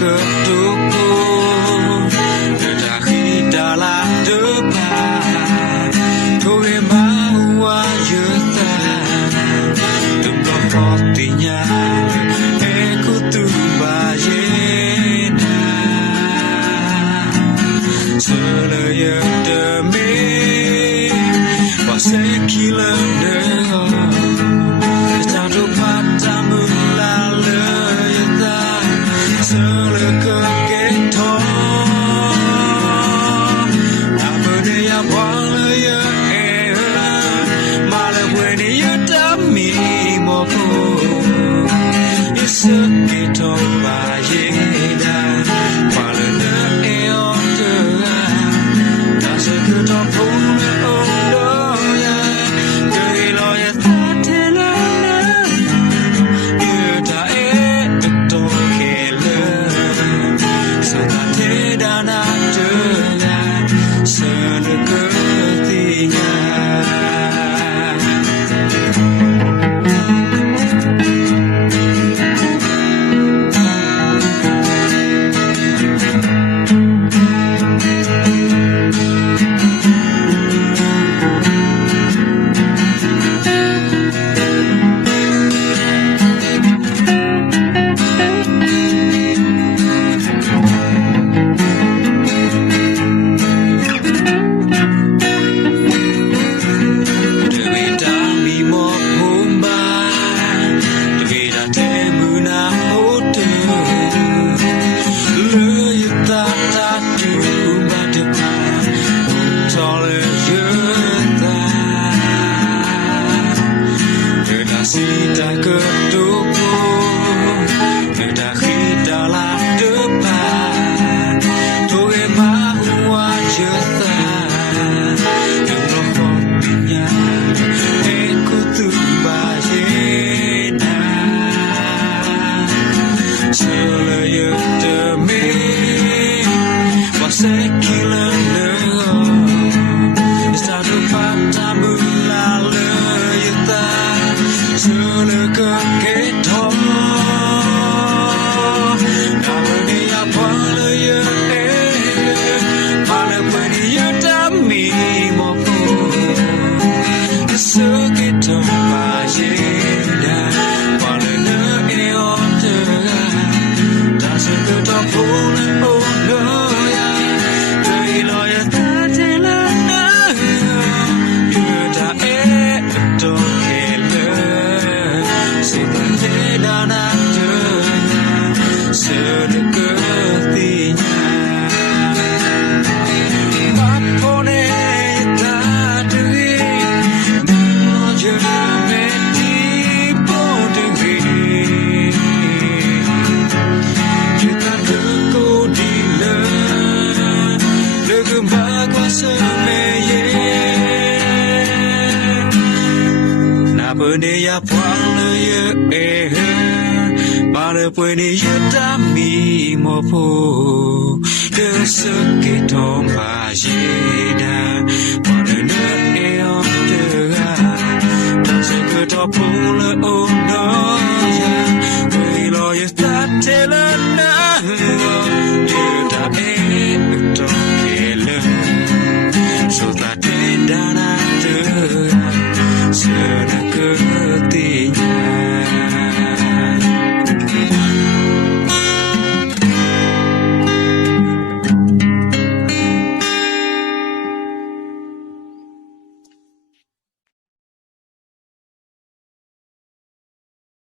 cơ tu đã khi đã là đứa bà thôi em hoa giữa ta đừng có khó tình nhà em cứ từ bà yên giờ lời đờ mê và sẽ khi lớn nữa ta đâu bắt ta mừng là lời ta giờ lời cơ kết thúc ta bờ đây à quang lời em mà lời quên đi ta mi mò cô sự kết thúc và dễ đa mà lời nữa eo từ ta sẽ cứ thọ phụng lời đó đời lo ta thế là như ta ế tôi kể lời giờ ta thế đã nát trở lại giờ được cơ tình ta cơ tu người ta khi ta là đứa bà thôi em hoa chưa ta đừng lo con tình nhà em cứ từ bà dễ chờ lời đờ mê và sẽ khi lớn nữa sao được phát ta mừng là lời ta giờ lời cơ kết thúc đã quên đi à quang lời em mà lời quên đi đã mi mò cô giờ kết thúc và dễ đa và lời nữa eo từ ta sẽ cứ thọ phụng lời ôn đời đời lối ta thế là như ta ế tôi kể lời sẽ ta thế đã nát trở lại giờ được cơ tình bắt cô này ta đi nó giờ mẹ đi bỏ đi chúng ta đưa cô đi lớn đưa gương ba qua sơ mê na bờ đây à quang lời mà lời quên đi ta mi mò phô đưa sức kết thúc và dễ đa mà lời nữa eo đưa ta sẽ cứ thọ phụng lời ôn đó